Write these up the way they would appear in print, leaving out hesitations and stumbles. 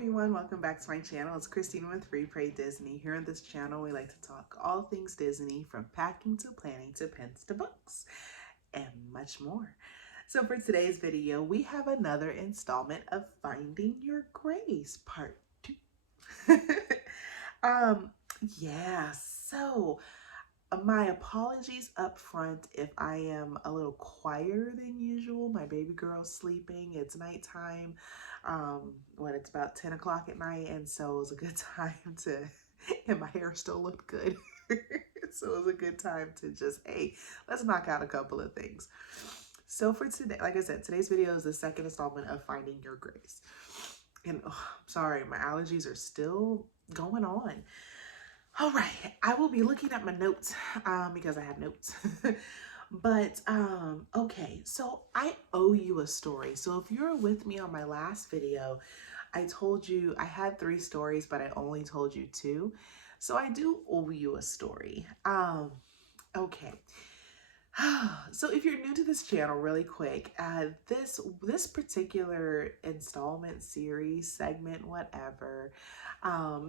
everyone, welcome back to my channel. It's Christine with Read.Pray.Disney. Here on this channel, we like to talk all things Disney, from packing to planning to pins to books and much more. So for today's video, we have another installment of Finding Your Grace Part 2. um, yeah, so my apologies up front if I am a little quieter than usual. My baby girl's sleeping. It's nighttime. When it's about 10 o'clock at night, and so it was a good time to, and my hair still looked good. So it was a good time to just, hey, let's knock out a couple of things. So for today, like I said, today's video is the second installment of Finding Your Grace. And I'm sorry, my allergies are still going on. All right, I will be looking at my notes because I have notes. But okay, so I owe you a story. So if you were with me on my last video, I told you I had 3 stories, but I only told you 2. So I do owe you a story. Okay. So if you're new to this channel, really quick, this particular installment, series, segment, whatever,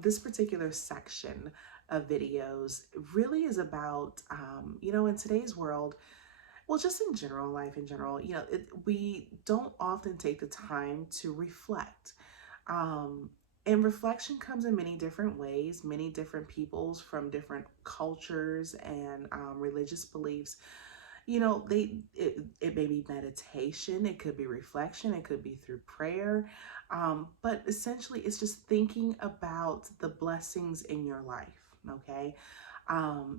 this particular section of videos really is about, in today's world, well, just in general, life in general, we don't often take the time to reflect. And reflection comes in many different ways. Many different peoples from different cultures and religious beliefs, it may be meditation, it could be reflection, it could be through prayer, but essentially it's just thinking about the blessings in your life. Okay,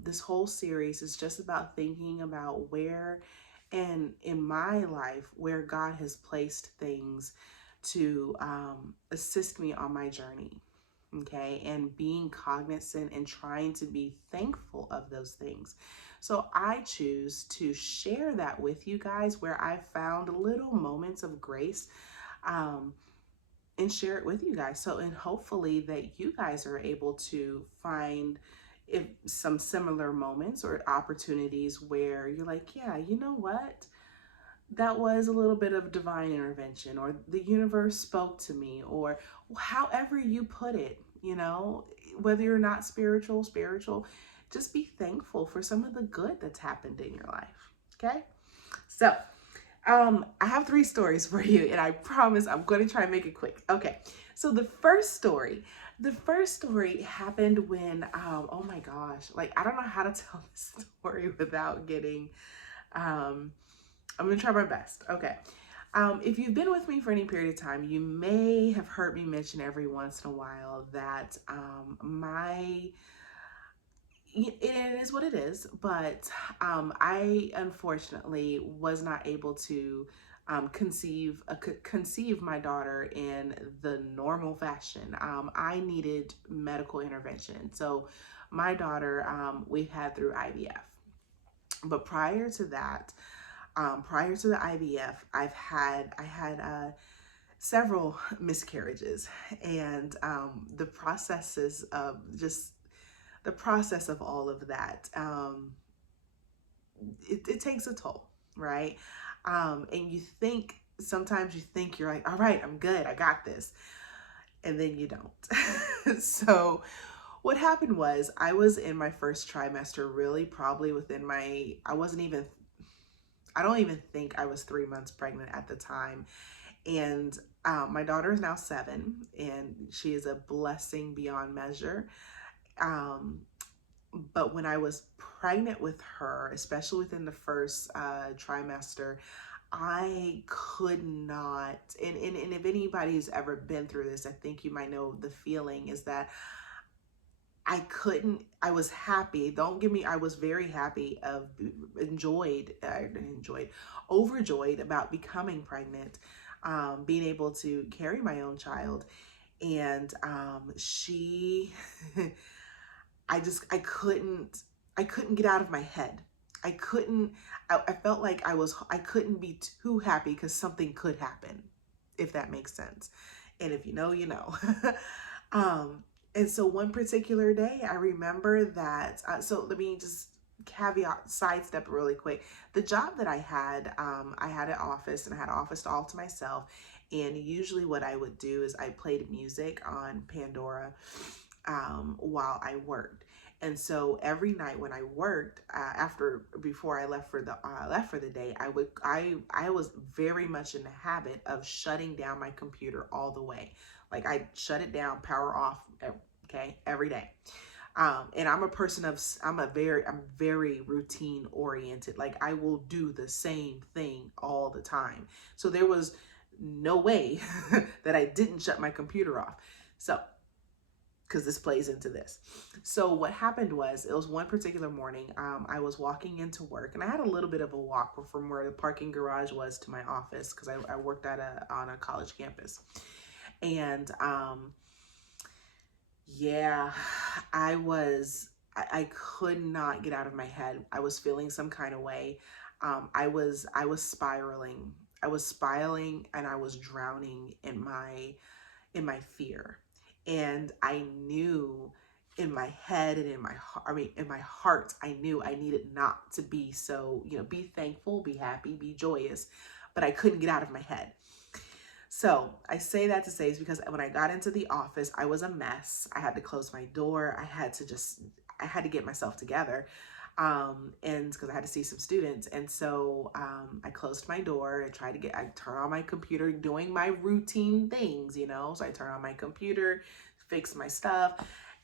this whole series is just about thinking about where, and in my life, where God has placed things to assist me on my journey. Okay, and being cognizant and trying to be thankful of those things. So I choose to share that with you guys, where I found little moments of grace, and share it with you guys. So, and hopefully that you guys are able to find some similar moments or opportunities where you're like, yeah, you know what? That was a little bit of divine intervention, or the universe spoke to me, or however you put it, whether you're not spiritual, just be thankful for some of the good that's happened in your life. Okay. So, I have 3 stories for you, and I promise I'm going to try and make it quick. Okay. So the first story happened when, oh my gosh, like, I don't know how to tell this story without getting, I'm going to try my best. Okay. If you've been with me for any period of time, you may have heard me mention every once in a while that it is what it is, but I unfortunately was not able to conceive my daughter in the normal fashion. I needed medical intervention. So my daughter, we had through IVF. But prior to that, prior to the IVF, I had several miscarriages, and the process of all of that, it takes a toll, right? And sometimes you think you're like, all right, I'm good, I got this, and then you don't. So what happened was, I was in my first trimester, really probably within I don't even think I was 3 months pregnant at the time. And my daughter is now 7, and she is a blessing beyond measure. But when I was pregnant with her, especially within the first trimester, I could not, and if anybody's ever been through this, I think you might know the feeling, is that I was happy. Don't get me, I was very happy, overjoyed about becoming pregnant, being able to carry my own child. And I couldn't get out of my head. I felt like I couldn't be too happy, because something could happen, if that makes sense. And if you know, you know. And so one particular day, I remember that, so let me just caveat, sidestep really quick. The job that I had an office, and I had an office all to myself. And usually what I would do is I played music on Pandora while I worked. And so every night when I worked, before I left for the day, I was very much in the habit of shutting down my computer all the way. Like I shut it down, power off, okay, every day. And I'm a person of, I'm very routine oriented. Like I will do the same thing all the time. So there was no way that I didn't shut my computer off. So, because this plays into this. So what happened was, it was one particular morning, I was walking into work, and I had a little bit of a walk from where the parking garage was to my office, because I worked on a college campus. And yeah, I could not get out of my head. I was feeling some kind of way. I was spiraling. I was spiraling, and I was drowning in my fear. And I knew in my head and in my heart, in my heart, I knew I needed not to be so, be thankful, be happy, be joyous, but I couldn't get out of my head. So I say that to say is because when I got into the office, I was a mess. I had to close my door. I had to get myself together. And because I had to see some students. And so I closed my door. I turn on my computer, doing my routine things, So I turn on my computer, fix my stuff.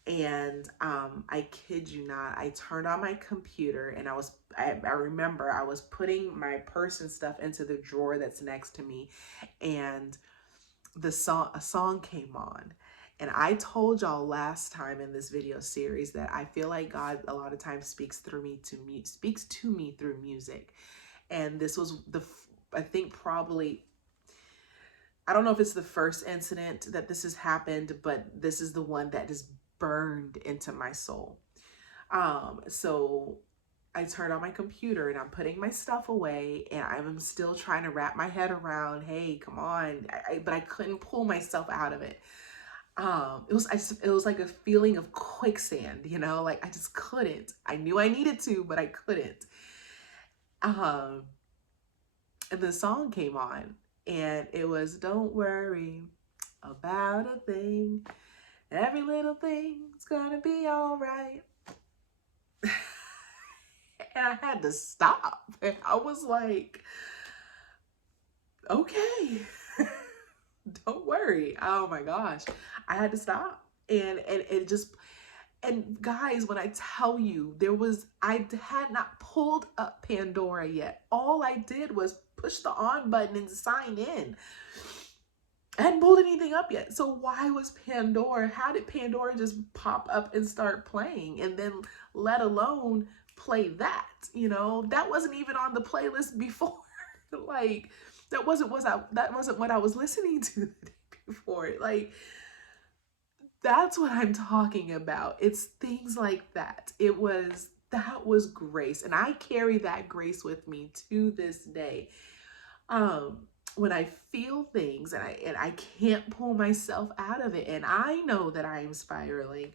And I kid you not, I turned on my computer, and I remember I was putting my purse and stuff into the drawer that's next to me, and a song came on. And I told y'all last time in this video series that I feel like God a lot of times speaks to me through music. And this was I think probably, I don't know if it's the first incident that this has happened, but this is the one that is burned into my soul. So I turned on my computer, and I'm putting my stuff away, and I'm still trying to wrap my head around, hey, come on. But I couldn't pull myself out of it. It was like a feeling of quicksand, like I just couldn't. I knew I needed to, but I couldn't. And the song came on, and it was, don't worry about a thing. Every little thing's gonna be all right. And I had to stop. And I was like, okay, don't worry. Oh my gosh. I had to stop. And it just, and guys, when I tell you, I had not pulled up Pandora yet. All I did was push the on button and sign in. I hadn't pulled anything up yet. So why was how did Pandora just pop up and start playing? And then let alone play that, that wasn't even on the playlist before. Like that wasn't what I was listening to the day before. Like, that's what I'm talking about. It's things like that. That was grace. And I carry that grace with me to this day. When I feel things and I can't pull myself out of it, and I know that I am spiraling,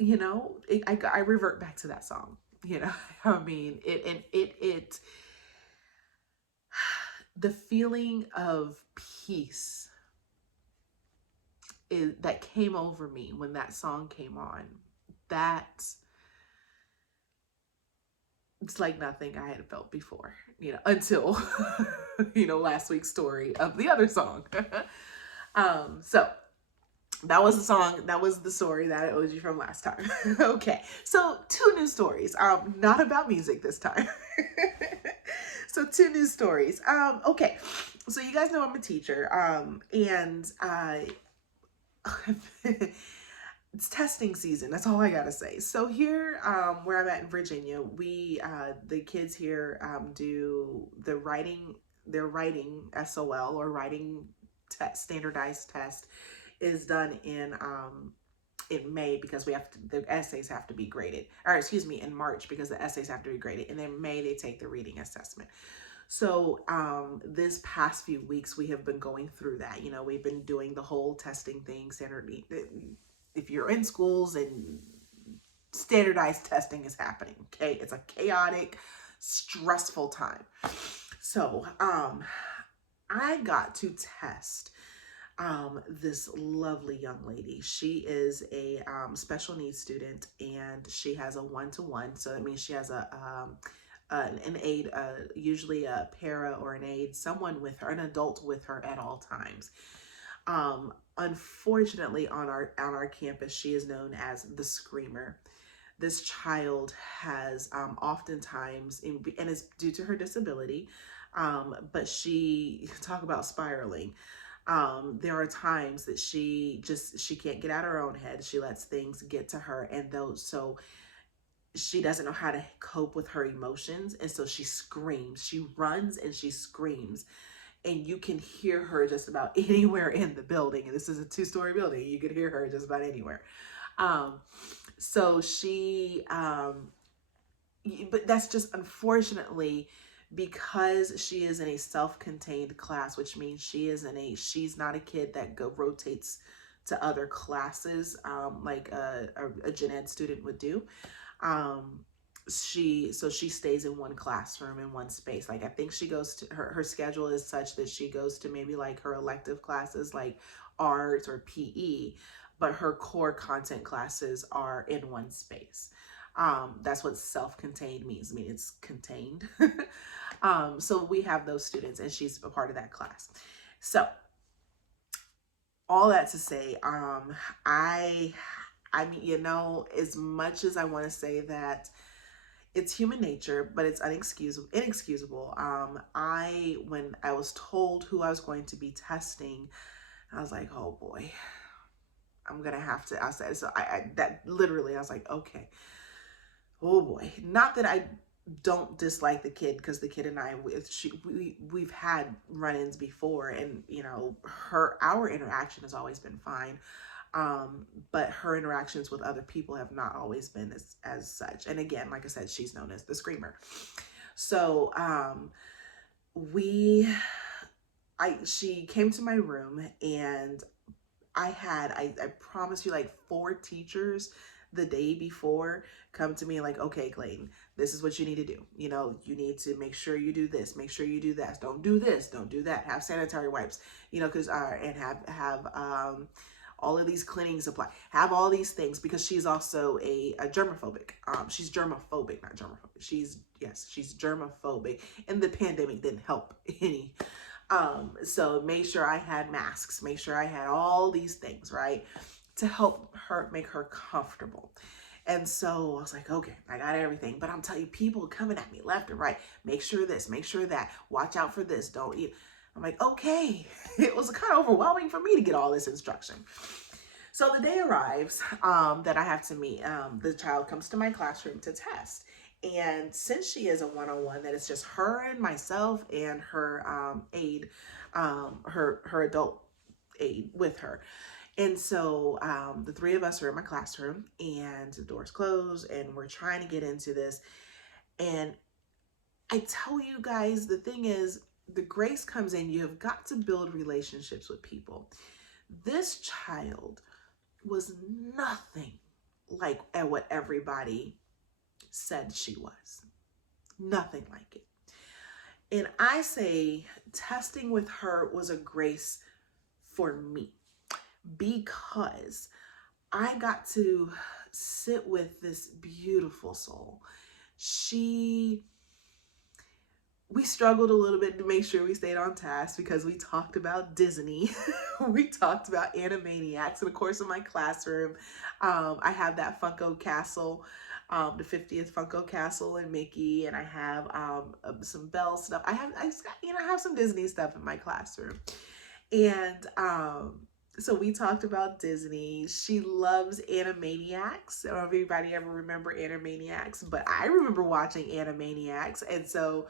I revert back to that song. I mean, the feeling of peace that came over me when that song came on, it's like nothing I had felt before, until, last week's story of the other song. So that was the song, that was the story that I owed you from last time. Okay, so 2 new stories, not about music this time. So 2 new stories. Okay, so you guys know I'm a teacher, and it's testing season. That's all I gotta say. So here, where I'm at in Virginia, we, the kids here, do the writing, their writing SOL, or writing standardized test, is done in May, because the essays have to be graded, or excuse me, in March, because the essays have to be graded, and then May they take the reading assessment. So this past few weeks we have been going through that. We've been doing the whole testing thing, standard. If you're in schools and standardized testing is happening. Okay. It's a chaotic, stressful time. So, I got to test this lovely young lady. She is a special needs student, and she has a one-to-one. So that means she has an aide, usually a para or an aide, someone with her, an adult with her at all times. Unfortunately, on our campus, she is known as the Screamer. This child has oftentimes, and it's due to her disability, but she, talk about spiraling. There are times that she can't get out of her own head. She lets things get to her, and so she doesn't know how to cope with her emotions, and so she screams. She runs and she screams, and you can hear her just about anywhere in the building. And this is a 2-story building. You could hear her just about anywhere. So she, but that's just unfortunately because she is in a self-contained class, which means she's not a kid that rotates to other classes, like a gen ed student would do. She stays in one classroom in one space. Like I think she goes to her schedule is such that she goes to maybe like her elective classes like art or PE, but her core content classes are in one space. That's what self-contained means. I mean, it's contained. So we have those students, and she's a part of that class. So all that to say, I mean, you know, as much as I want to say that it's human nature, but it's inexcusable. When I was told who I was going to be testing, I was like, oh boy, I'm gonna have to. I said, so that literally, I was like, okay, oh boy. Not that I don't dislike the kid, because the kid and I, we've had run-ins before, and you know, our interaction has always been fine. But her interactions with other people have not always been as such. And again, like I said, she's known as the Screamer. So she came to my room, and I promise you, like 4 teachers the day before come to me like, okay, Clayton, this is what you need to do. You know, you need to make sure you do this, make sure you do that. Don't do this, don't do that. Have sanitary wipes, you know, because and have all of these cleaning supply, have all these things, because she's also a germophobic. She's germophobic, not germophobic. She's germophobic, and the pandemic didn't help any. So make sure I had masks, make sure I had all these things, right, to help her, make her comfortable. And so I was like, okay, I got everything. But I'm telling you, people coming at me left and right. Make sure this, make sure that, watch out for this, don't eat. I'm like, okay. It was kind of overwhelming for me to get all this instruction. So the day arrives that I have to meet. The child comes to my classroom to test. And since she is a one-on-one, that it's just her and myself and her aide, her adult aide with her. And so the 3 of us are in my classroom, and the door's closed, and we're trying to get into this. And I tell you guys, the thing is, the grace comes in. You have got to build relationships with people. This child was nothing like at what everybody said she was. Nothing like it. And I say testing with her was a grace for me, because I got to sit with this beautiful soul. We struggled a little bit to make sure we stayed on task, because we talked about Disney. We talked about Animaniacs. In the course of my classroom, I have that Funko Castle, the 50th Funko Castle and Mickey, and I have some Belle stuff. I have some Disney stuff in my classroom. And so we talked about Disney. She loves Animaniacs. I don't know if anybody ever remember Animaniacs, but I remember watching Animaniacs. And so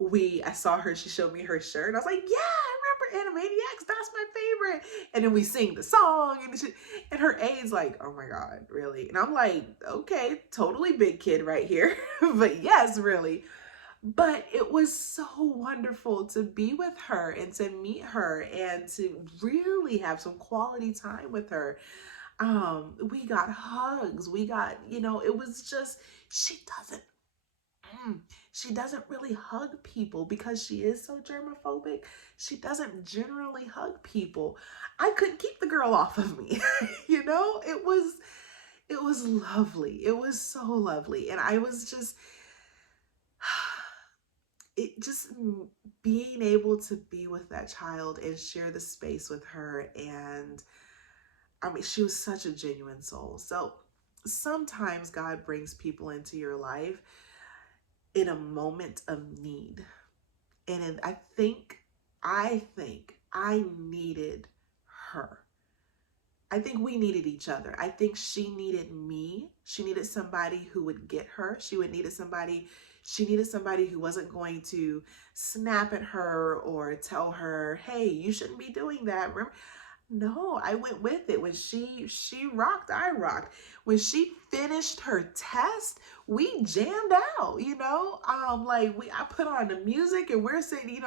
I saw her, she showed me her shirt, and I was like, yeah, I remember Animaniacs, that's my favorite. And then we sing the song, and her aide's like, oh my God, really? And I'm like, okay, totally big kid right here. But yes, really. But it was so wonderful to be with her and to meet her and to really have some quality time with her. We got hugs. We got, it was just, she doesn't, she doesn't really hug people because she is so germophobic. She doesn't generally hug people. I couldn't keep the girl off of me. It was lovely. It was so lovely. And I was just, being able to be with that child and share the space with her. And I mean, she was such a genuine soul. So sometimes God brings people into your life in a moment of need. And I needed her. I think we needed each other. I think she needed me. She needed somebody who would get her. She needed somebody who wasn't going to snap at her or tell her, hey, you shouldn't be doing that. Remember? No, I went with it. When she rocked, I rocked. When she finished her test, we jammed out, I put on the music and we're sitting,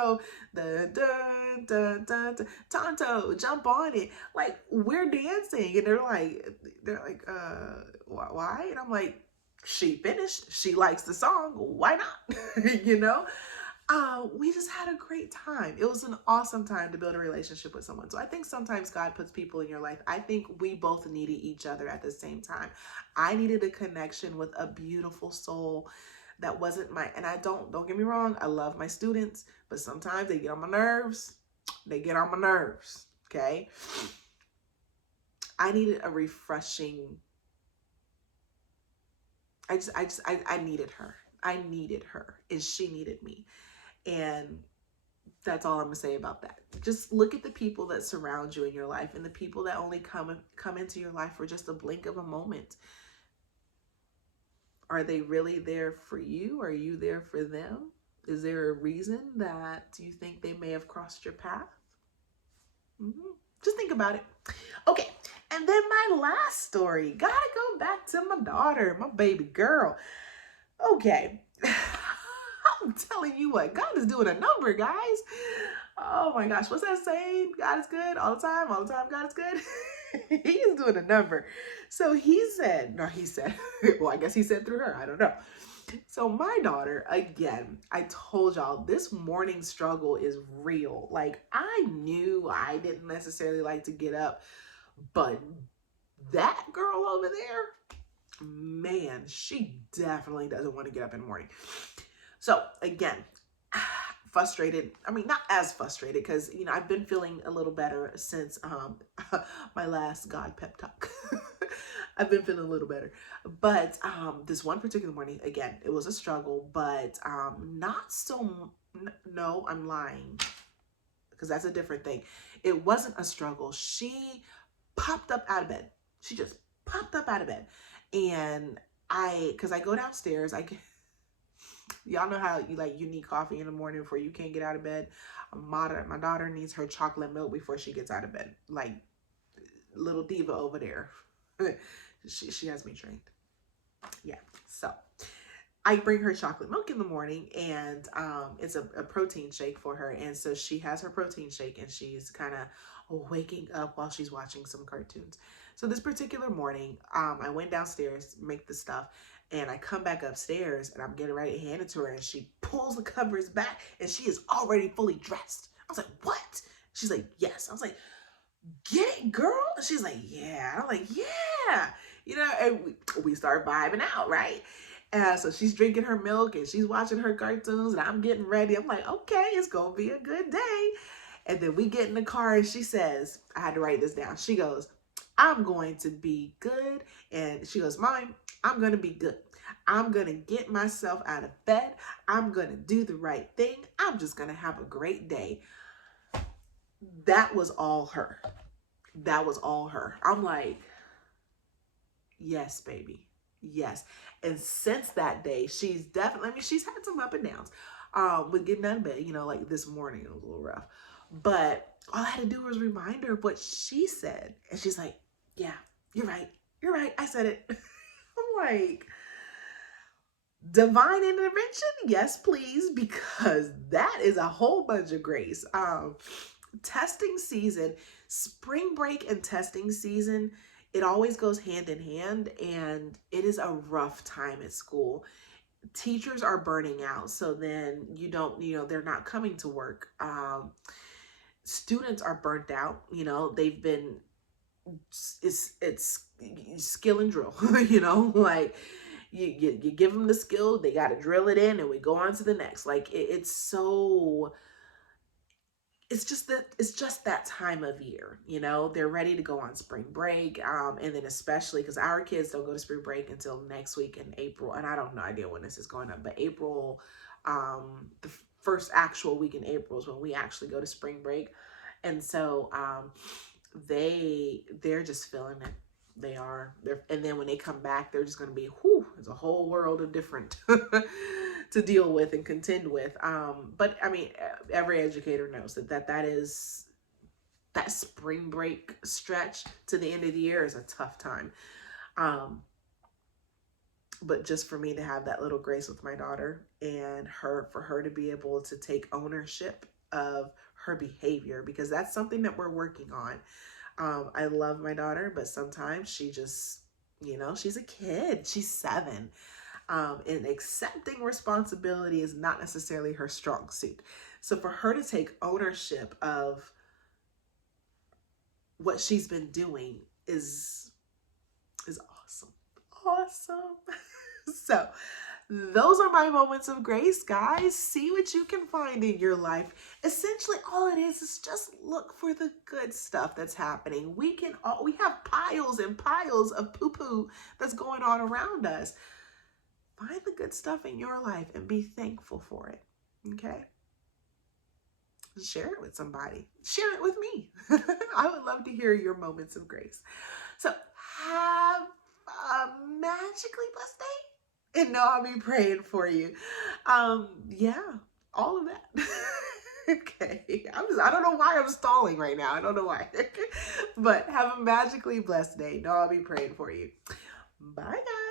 the dun dun dun dun, Tonto, jump on it. Like, we're dancing and they're like, why? And I'm like, she finished. She likes the song. Why not? We just had a great time. It was an awesome time to build a relationship with someone. So I think sometimes God puts people in your life. I think we both needed each other at the same time. I needed a connection with a beautiful soul that wasn't and don't get me wrong, I love my students, but sometimes they get on my nerves. Okay? I needed a refreshing, I needed her. I needed her and she needed me. And that's all I'm gonna say about that. Just look at the people that surround you in your life and the people that only come into your life for just a blink of a moment. Are they really there for you? Are you there for them? Is there a reason that you think they may have crossed your path? Just think about it. Okay, and then my last story. Gotta go back to my daughter, my baby girl. Okay. I'm telling you what, God is doing a number, guys. Oh my gosh, what's that saying? God is good all the time God is good. He is doing a number. So he said, well, I guess he said through her, I don't know. So my daughter, again, I told y'all this morning struggle is real. Like, I knew I didn't necessarily like to get up, but that girl over there, man, she definitely doesn't want to get up in the morning. So again, frustrated. I mean, not as frustrated because, I've been feeling a little better since my last God pep talk. I've been feeling a little better. But this one particular morning, again, it was a struggle, but not so, no, I'm lying because that's a different thing. It wasn't a struggle. She popped up out of bed. She just popped up out of bed. And because I go downstairs, y'all know how you need coffee in the morning before you can't get out of bed. My daughter needs her chocolate milk before she gets out of bed. Like, little diva over there. she has me trained. Yeah. So I bring her chocolate milk in the morning, and it's a protein shake for her. And so she has her protein shake, and she's kind of waking up while she's watching some cartoons. So this particular morning, I went downstairs, make the stuff, and I come back upstairs, and I'm getting ready to hand it to her, and she pulls the covers back, and she is already fully dressed. I was like, what? She's like, yes. I was like, get it, girl? And she's like, yeah. I'm like, yeah. And we start vibing out, right? So she's drinking her milk, and she's watching her cartoons, and I'm getting ready. I'm like, okay, it's going to be a good day. And then we get in the car, and she says, I had to write this down. She goes, I'm going to be good. And she goes, Mom, I'm going to be good. I'm going to get myself out of bed. I'm going to do the right thing. I'm just going to have a great day. That was all her. That was all her. I'm like, yes, baby. Yes. And since that day, she's definitely, she's had some up and downs with getting out of bed, like this morning, it was a little rough. But all I had to do was remind her of what she said. And she's like, yeah, you're right. You're right. I said it. I'm like, divine intervention? Yes, please, because that is a whole bunch of grace. Testing season, spring break and testing season, it always goes hand in hand, and it is a rough time at school. Teachers are burning out, so then they're not coming to work. Students are burnt out. They've been, it's skill and drill. Like you give them the skill, they got to drill it in, and we go on to the next. Like it's just that time of year. They're ready to go on spring break, and then especially because our kids don't go to spring break until next week in April, and I don't have no idea when this is going up, but April, the first actual week in April is when we actually go to spring break. And so they're just feeling it. And then when they come back, they're just going to be, there's a whole world of different to deal with and contend with. But I mean, every educator knows that is, that spring break stretch to the end of the year is a tough time. But just for me to have that little grace with my daughter, and for her to be able to take ownership of her behavior, because that's something that we're working on. I love my daughter, but sometimes she just, she's a kid. She's 7. And accepting responsibility is not necessarily her strong suit. So for her to take ownership of what she's been doing is awesome. Awesome. So those are my moments of grace, guys. See what you can find in your life. Essentially, all it is just look for the good stuff that's happening. We have piles and piles of poo-poo that's going on around us. Find the good stuff in your life and be thankful for it. Okay? Share it with somebody. Share it with me. I would love to hear your moments of grace. So have a magically blessed day. And know I'll be praying for you. Yeah, all of that. Okay. I don't know why I'm stalling right now. I don't know why. But have a magically blessed day. Know I'll be praying for you. Bye, guys.